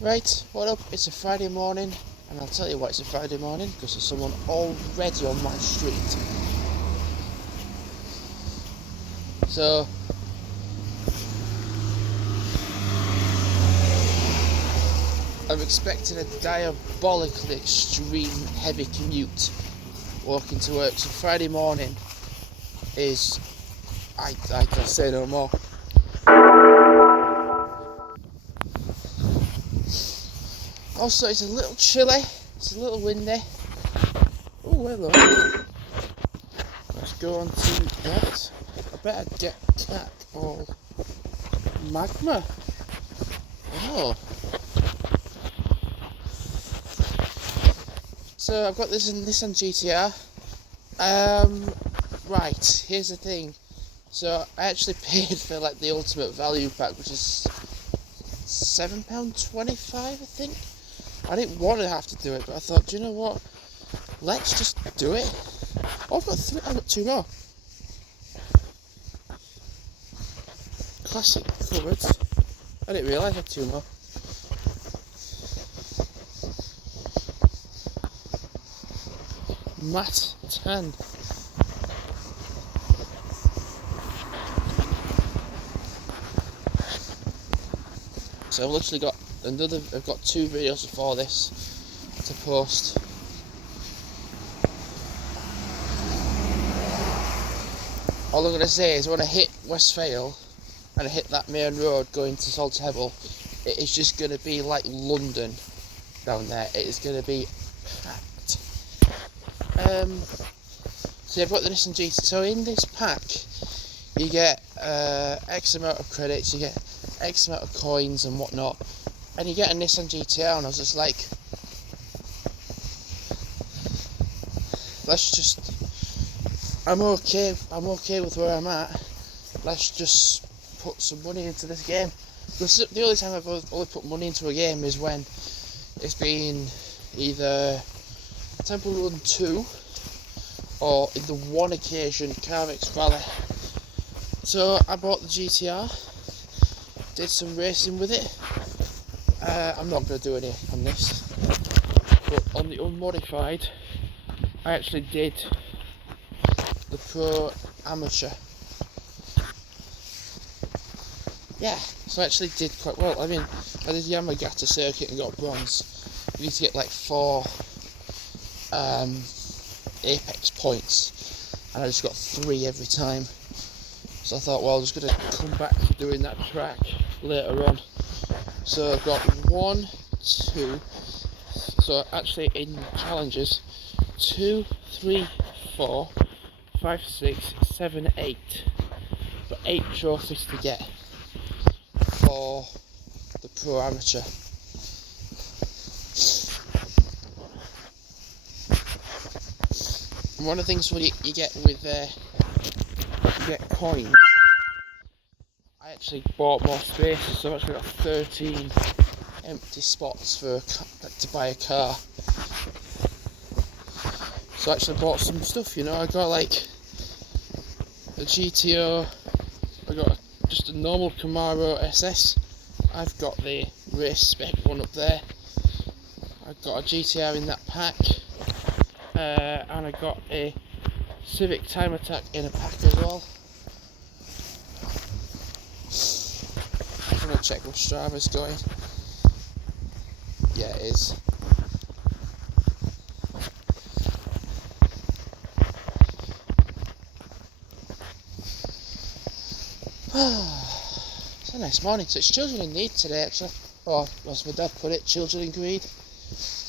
Right, what up? It's a Friday morning, and I'll tell you why it's a Friday morning, because there's someone already on my street. So, I'm expecting a diabolically extreme heavy commute walking to work. So Friday morning is, I can say no more. Also, it's a little chilly, it's a little windy. Oh, hello. Let's go on to that. I better get cat or magma. Oh. So I've got this Nissan GT-R. Right, here's the thing. So I actually paid for like the ultimate value pack, which is £7.25, I think. I didn't want to have to do it, but I thought, do you know what? Let's just do it. Oh, I've got two more. Classic cupboards. I didn't realise I had two more. Matte tan. So I've literally got I've got two videos before this to post. All I'm going to say is when I hit Westphale and I hit that main road going to Saltable, it is just going to be like London down there. It is going to be packed. So I've got the Nissan GT. So in this pack, you get X amount of credits, you get X amount of coins and whatnot, and you get a Nissan GT-R. And I was just like, I'm okay with where I'm at. Let's just put some money into this game. Because the only time I've only put money into a game is when it's been either Temple Run 2 or in the one occasion Carvix Valley. So I bought the GT-R, did some racing with it. I'm not going to do any on this, but on the unmodified I actually did the Pro Amateur. Yeah, so I actually did quite well. I mean, I did Yamagata circuit and got bronze. You need to get like 4 Apex points, and I just got 3 every time. So I thought, well, I'm just going to come back to doing that track later on. So I've got 1, 2, so actually in challenges, 2, 3, 4, 5, 6, 7, 8. Got 8 trophies to get for the Pro Amateur. And one of the things you get with you get coins. I actually bought more spaces, so I've actually got 13 empty spots to buy a car. So I actually bought some stuff, you know. I got like a GTO, I got just a normal Camaro SS, I've got the race spec one up there, I've got a GTR in that pack, and I got a Civic Time Attack in a pack as well. I'm going to check what Strava's going. Yeah, it is. It's a nice morning. So it's children in need today, actually. Or, as my dad put it, children in greed.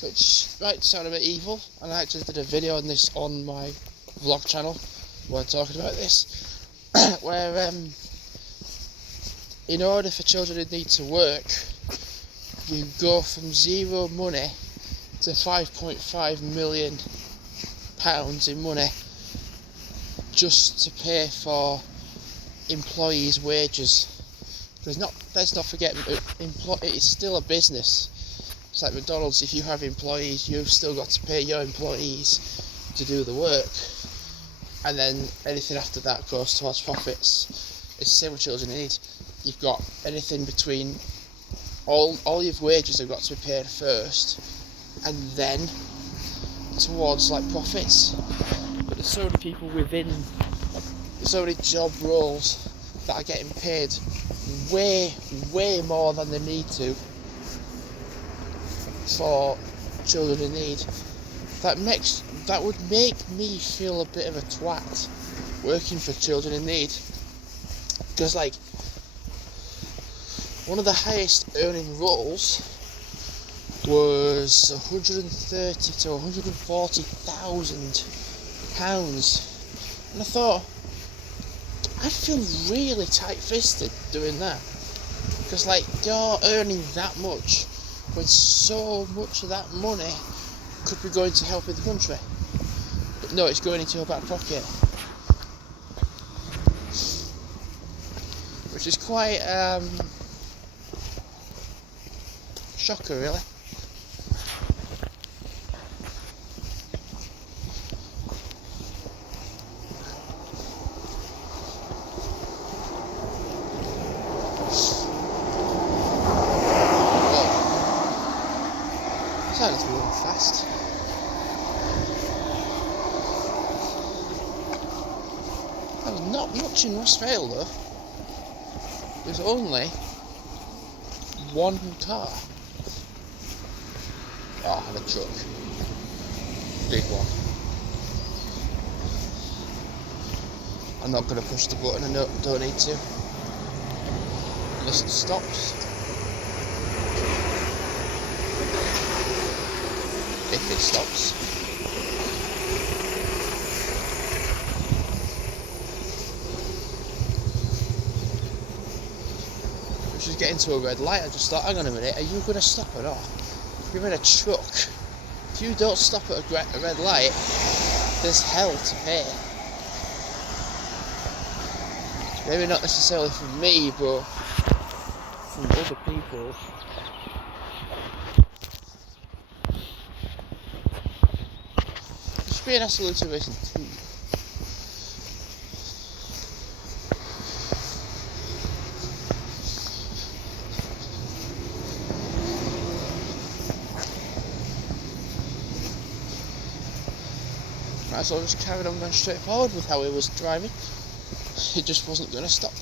Which might sound a bit evil. And I actually did a video on this on my vlog channel where I'm talking about this. Where, in order for children in need to work, you go from zero money to £5.5 million in money just to pay for employees' wages. Because let's not forget, it is still a business. It's like McDonald's. If you have employees, you've still got to pay your employees to do the work, and then anything after that goes towards profits. It's the same with children in need. You've got anything between all your wages have got to be paid first, and then towards like profits. But there's so many people there's so many job roles that are getting paid way more than they need to for children in need. That would make me feel a bit of a twat working for children in need, because like one of the highest earning roles was 130 to 140,000 pounds, and I thought I'd feel really tight-fisted doing that, because like you're earning that much when so much of that money could be going to helping the country, but no, it's going into your back pocket, which is quite shocker, really. Decided to be going fast. That was not much in Ross Vale though. There's only one car. Oh, and a truck. Big one. I'm not going to push the button, I don't need to. Unless it stops. If it stops. Which is getting to a red light. I just thought, hang on a minute, are you going to stop or not? You're in a truck. If you don't stop at a red light, there's hell to pay. Maybe not necessarily from me, but from other people. It should be an absolute racing too. Might as well just carried on going straight forward with how he was driving. It just wasn't going to stop.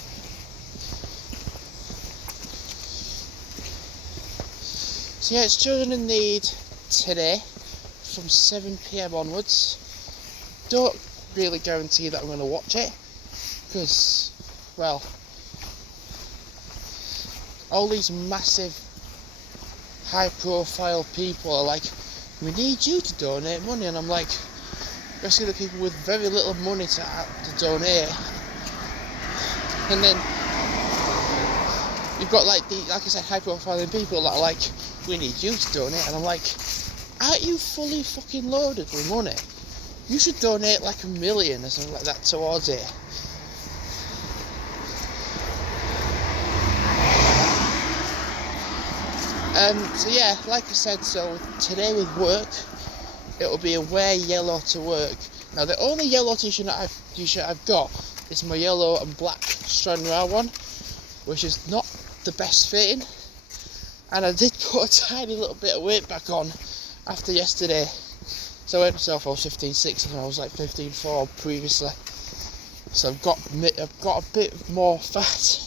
So yeah, it's Children in Need today from 7 PM onwards. Don't really guarantee that I'm going to watch it, because, well, all these massive high profile people are like, we need you to donate money, and I'm like, especially the people with very little money to donate. And then you've got like I said, high profiling people that are like, we need you to donate, and I'm like, aren't you fully fucking loaded with money? You should donate like $1 million or something like that towards it. So yeah, like I said, so today with work, it'll be a wear yellow to work. Now the only yellow t-shirt I've got is my yellow and black J.M.R one, which is not the best fitting, and I did put a tiny little bit of weight back on after yesterday. So I weighed myself, I was 15.6 and I was like 15.4 previously. So I've got a bit more fat.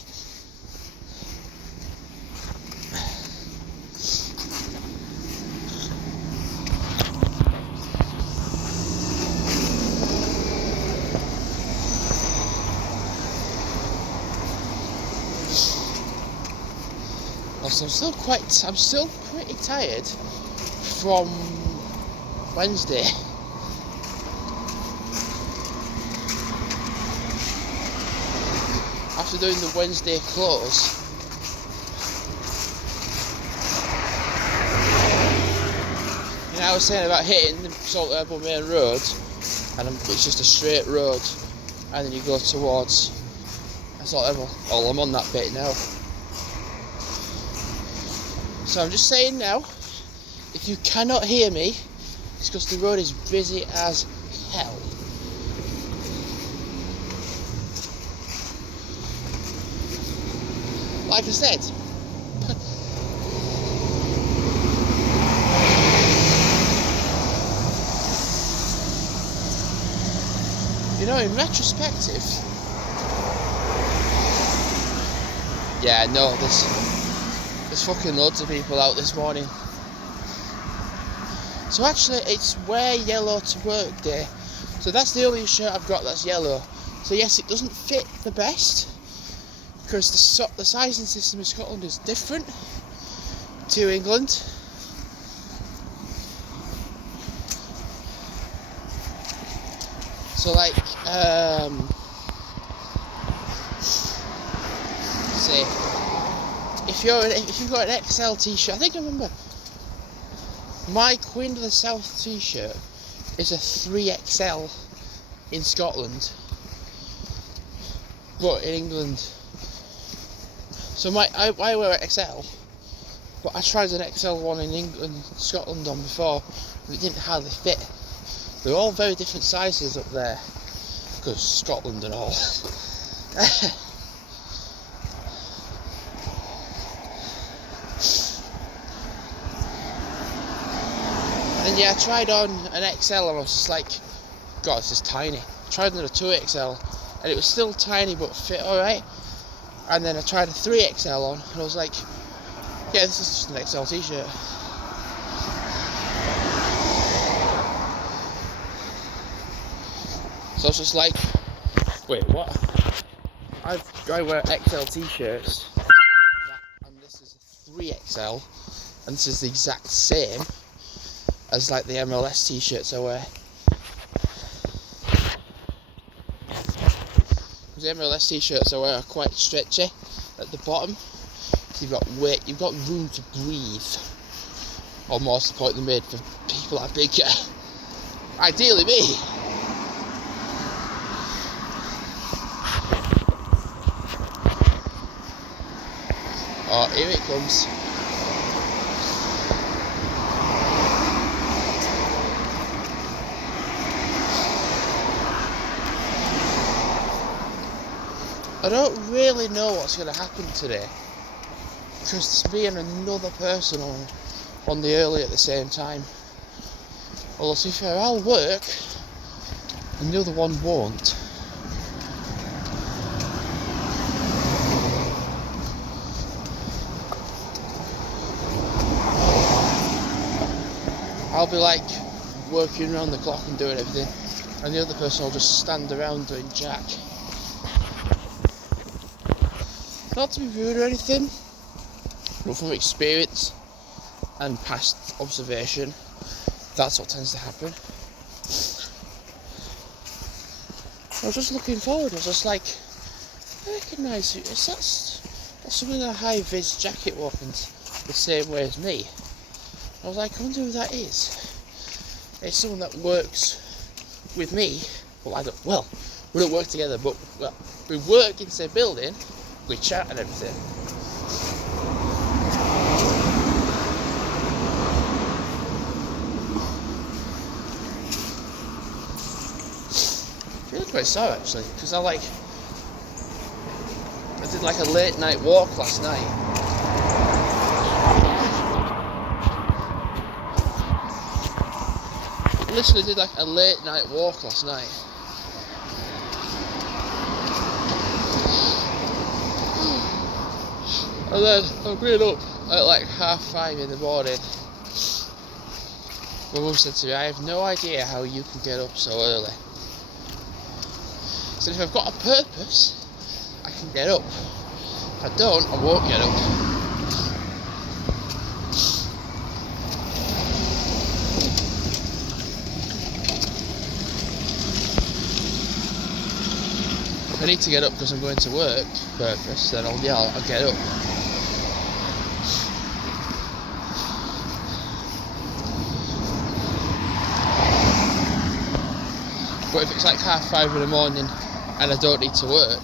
So I'm still pretty tired from Wednesday. After doing the Wednesday close. You know, I was saying about hitting the Salt Herbal Main Road, and it's just a straight road, and then you go towards Salt Herbal. Oh, I'm on that bit now. So I'm just saying now, if you cannot hear me, it's because the road is busy as hell. Like I said, in retrospective, yeah, no, there's fucking loads of people out this morning. So actually, it's wear yellow to work day. So that's the only shirt I've got that's yellow. So yes, it doesn't fit the best because the sizing system in Scotland is different to England. So like, say, if you've got an XL t-shirt, I think I remember my Queen of the South t-shirt is a 3XL in Scotland, but in England. So I wear XL, but I tried an XL one in England, Scotland on before, and it didn't hardly fit. They're all very different sizes up there, because Scotland and all. And yeah, I tried on an XL and I was just like, God, this is tiny. I tried on a 2XL and it was still tiny but fit alright. And then I tried a 3XL on and I was like, yeah, this is just an XL t-shirt. So I was just like, wait, what? I wear XL t-shirts and this is a 3XL and this is the exact same as like the MLS t-shirts I wear. The MLS t-shirts I wear are quite stretchy at the bottom, so you've got room to breathe. Almost the point they're made for people that are bigger. Ideally me. Oh, here it comes. I don't really know what's going to happen today, because there's me and another person on the early at the same time. Although to be fair, I'll work and the other one won't. I'll be like working around the clock and doing everything, and the other person will just stand around doing jack. Not to be rude or anything, but from experience and past observation, that's what tends to happen. I was just looking forward, I was just like, I recognise you, that's someone in a high-vis jacket walking the same way as me. I was like, I wonder who that is. It's someone that works with me. Well, we don't work together, but we work in the same building, we chat and everything. Feeling quite sore actually, because I did like a late night walk last night. Literally did like a late night walk last night. And then I'm getting up at like 5:30 in the morning. My mum said to me, I have no idea how you can get up so early. So if I've got a purpose, I can get up. If I don't, I won't get up. If I need to get up because I'm going to work purpose, then I'll get up. But if it's like 5:30 in the morning and I don't need to work,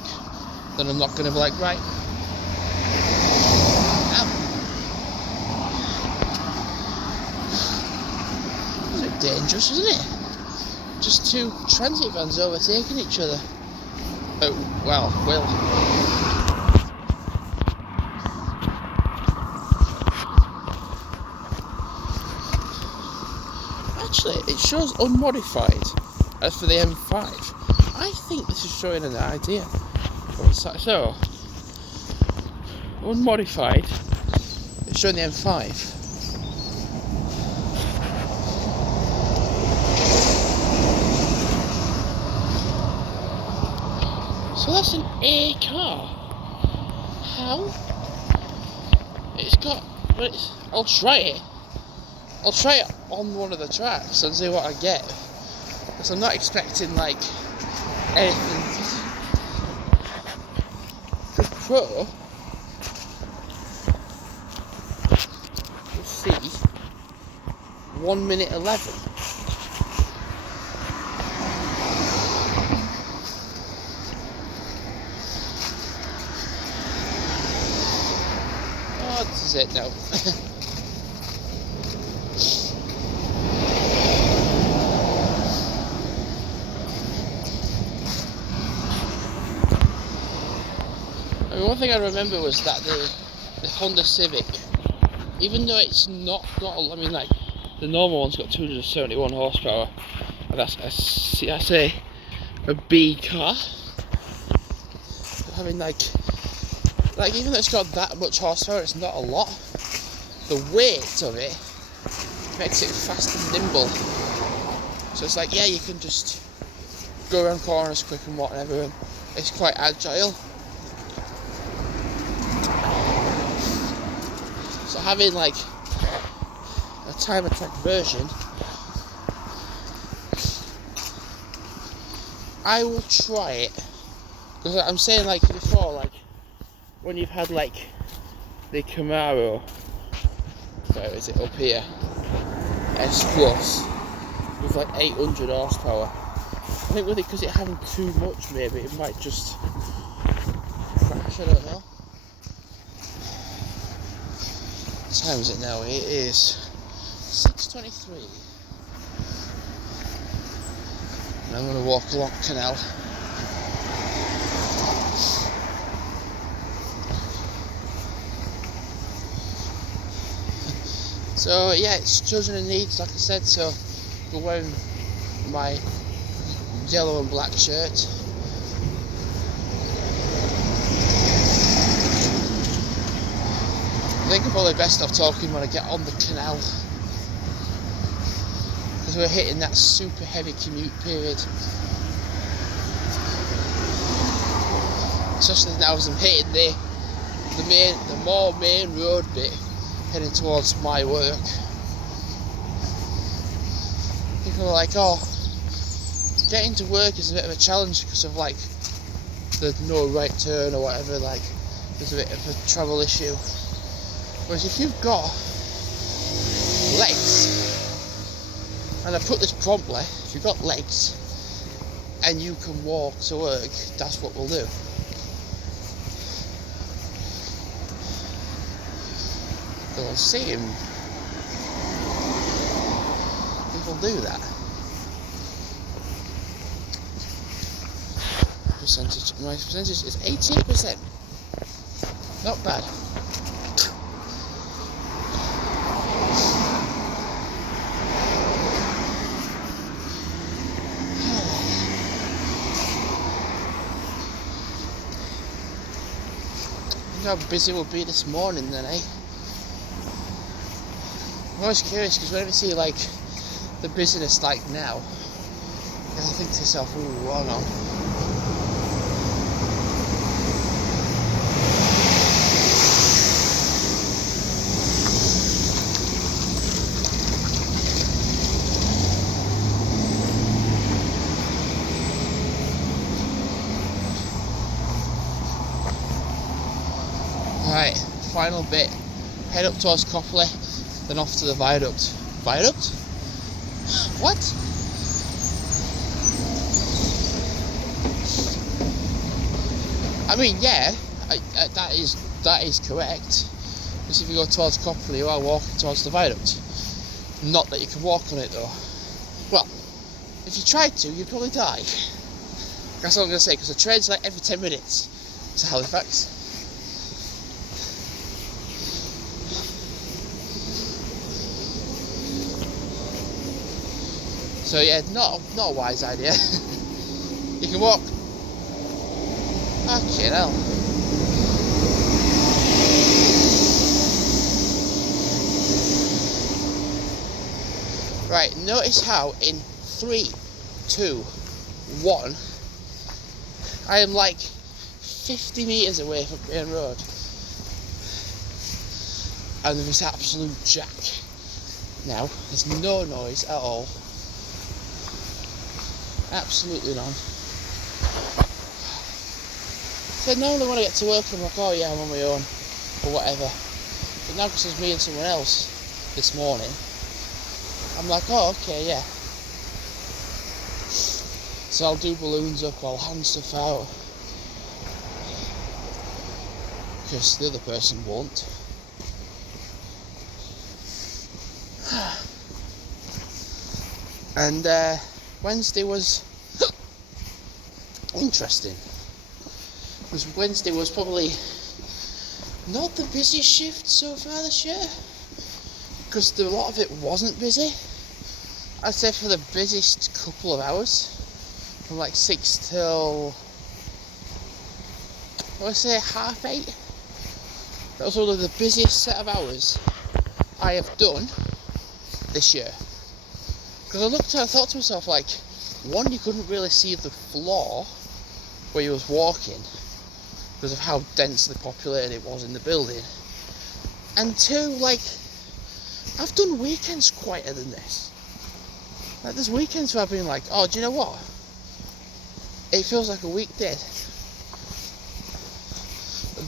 then I'm not going to be like, right, it's a bit dangerous, isn't it? Just two transit vans overtaking each other. Oh, well, actually, it shows unmodified as for the M5. I think this is showing an idea. So, unmodified, it's showing the M5. So that's an A car. How? It's got, but it's, I'll try it. I'll try it on one of the tracks and see what I get. Because I'm not expecting like anything. Because Pro, let's see, 1 minute 11. Oh, this is it now. One thing I remember was that the Honda Civic, even though it's not got, I mean, like the normal one's got 271 horsepower, and that's a B car. Having like even though it's got that much horsepower, it's not a lot. The weight of it makes it fast and nimble. So it's like, yeah, you can just go around corners quick and whatever, and it's quite agile. So having like a time attack version, I will try it. Because I'm saying, like before, like when you've had like the Camaro, where is it, up here, S Plus, with like 800 horsepower. I think with it, because it having too much, maybe it might just crash, I don't know. What time is it now? It is 6:23. And I'm going to walk along canal. So yeah, it's children in need, like I said, so we're wearing my yellow and black shirt. I think I'm probably best off talking when I get on the canal, because we're hitting that super heavy commute period. Especially now as I'm hitting the more main road bit, heading towards my work. People are like, oh, getting to work is a bit of a challenge because of like the no right turn or whatever, like there's a bit of a travel issue. Whereas if you've got legs, and I put this promptly, if you've got legs and you can walk to work, that's what we'll do. Because I've seen people do that. My percentage is 18%. Not bad. How busy we'll be this morning then, eh? I'm always curious because whenever you see like the busyness like now, you'll think to yourself, ooh, hold on. Right, final bit. Head up towards Copley, then off to the viaduct. Viaduct? What? I mean, yeah, that is correct. Because if you go towards Copley, you are walking towards the viaduct. Not that you can walk on it though. Well, if you tried to, you'd probably die. That's what I'm going to say, because the train's like every 10 minutes to Halifax. So yeah, not a wise idea. You can walk. Fucking hell. Right, notice how in 3, 2, 1, I am like 50 metres away from main road. And there is absolute jack. Now, there's no noise at all. Absolutely none. So normally when I get to work I'm like, oh yeah, I'm on my own, or whatever. But now because it's me and someone else this morning, I'm like, oh okay, yeah. So I'll do balloons up, I'll hand stuff out. Because the other person won't. And Wednesday was interesting. Because Wednesday was probably not the busiest shift so far this year. Because a lot of it wasn't busy. I'd say for the busiest couple of hours. From like 6 till, I would say 8:30. That was one of the busiest set of hours I have done this year. Because I looked and I thought to myself, like, one, you couldn't really see the floor where you was walking because of how densely populated it was in the building. And two, like, I've done weekends quieter than this. Like, there's weekends where I've been like, oh, do you know what? It feels like a weekday.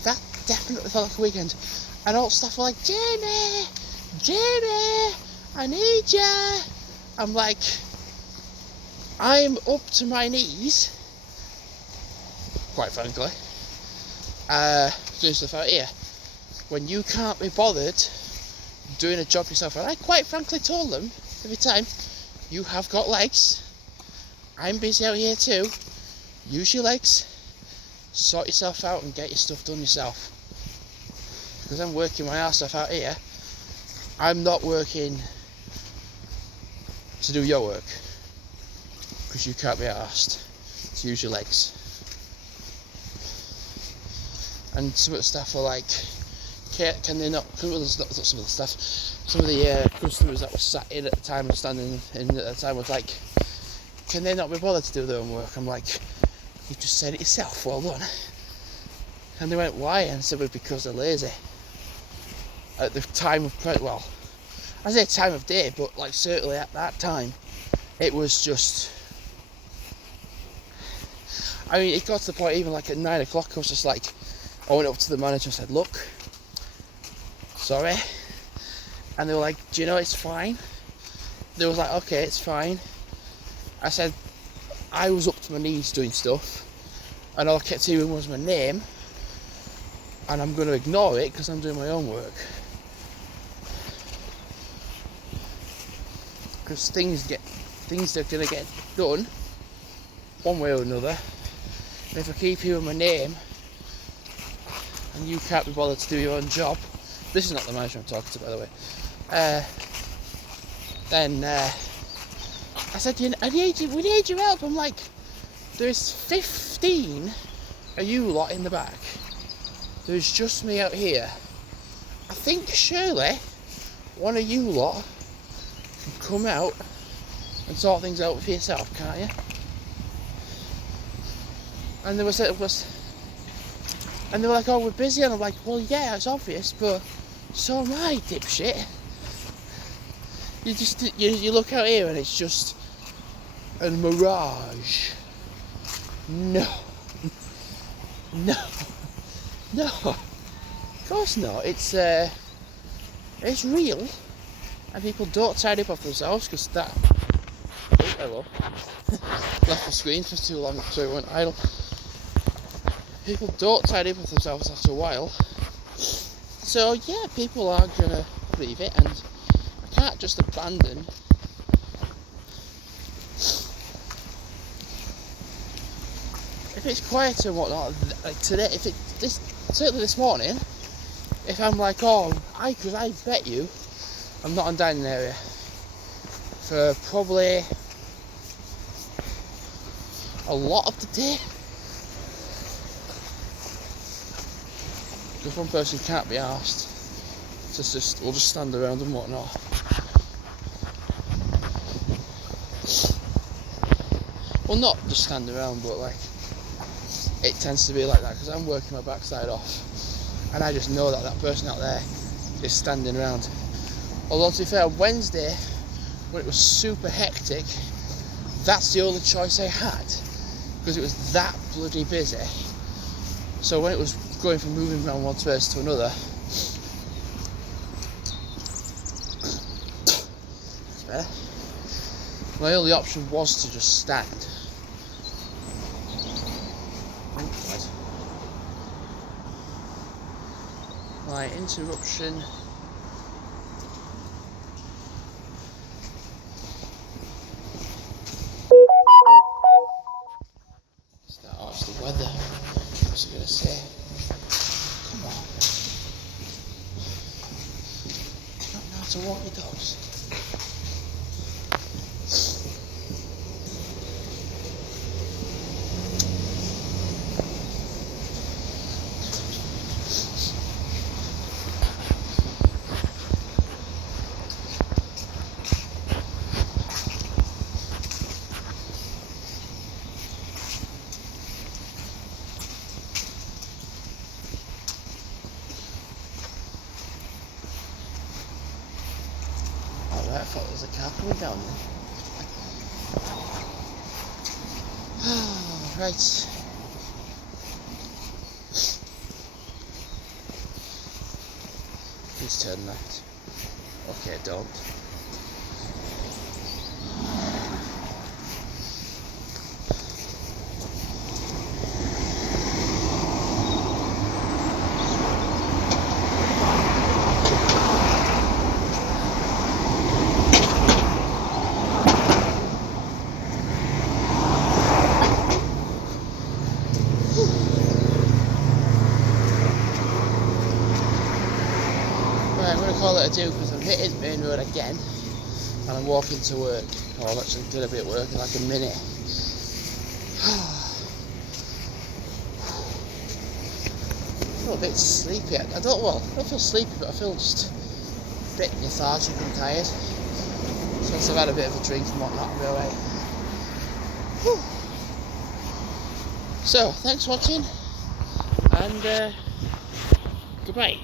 That definitely felt like a weekend. And all stuff were like, Jamie, I need ya. I'm like, I'm up to my knees, quite frankly, doing stuff out here. When you can't be bothered doing a job yourself, and I quite frankly told them every time, you have got legs, I'm busy out here too, use your legs, sort yourself out and get your stuff done yourself. Because I'm working my arse off out here, I'm not working to do your work, because you can't be asked to use your legs. And some of the staff are like, can they not, some of the staff, some of the customers that were sat in at the time and standing in at the time was like, can they not be bothered to do their own work? I'm like, you just said it yourself, well done. And they went, why? And I said, well, because they're lazy. At the time of, well, I say time of day, but like certainly at that time, it was just, I mean, it got to the point even like at 9 o'clock, I was just like, I went up to the manager and said, look, sorry. And they were like, do you know it's fine? They was like, okay, it's fine. I said, I was up to my knees doing stuff, and all I kept hearing was my name, and I'm going to ignore it because I'm doing my own work. Because things are going to get done one way or another. And if I keep hearing my name and you can't be bothered to do your own job, this is not the manager I'm talking to, by the way, then I said, we need your help. I'm like, there's 15 of you lot in the back, there's just me out here. I think surely one of you lot can come out and sort things out for yourself, can't you? And they were like, oh, we're busy. And I'm like, well, yeah, it's obvious, but so am I, dipshit. You look out here and it's just a mirage. No, of course not. It's real. And people don't tidy up after themselves because that. Oh, hello. Left the screen for too long, so it went idle. People don't tidy up with themselves after a while. So yeah, people are gonna leave it, and I can't just abandon. If it's quiet and whatnot, like today, certainly this morning, if I'm like, oh, because I bet you I'm not on dining area for probably, a lot of the day. If one person can't be asked, we'll just stand around and whatnot. Well, not just stand around, but like, it tends to be like that because I'm working my backside off, and I just know that that person out there is standing around. Although to be fair, Wednesday, when it was super hectic, that's the only choice I had because it was that bloody busy. So when it was going from moving from one space to another, that's better. My only option was to just stand. My interruption. Oh, it's the weather. What's it gonna say? Come on. You don't know how to walk your dogs. I thought there was a car coming down there. Right. Please turn left. Okay, don't. I'm going to call it a do because I'm hitting main road again and I'm walking to work. Oh, I'm actually going to be at work in like a minute. I feel a bit sleepy. I don't feel sleepy, but I feel just a bit lethargic and tired. Since I've had a bit of a drink and whatnot, I'll be alright. So, thanks for watching and goodbye.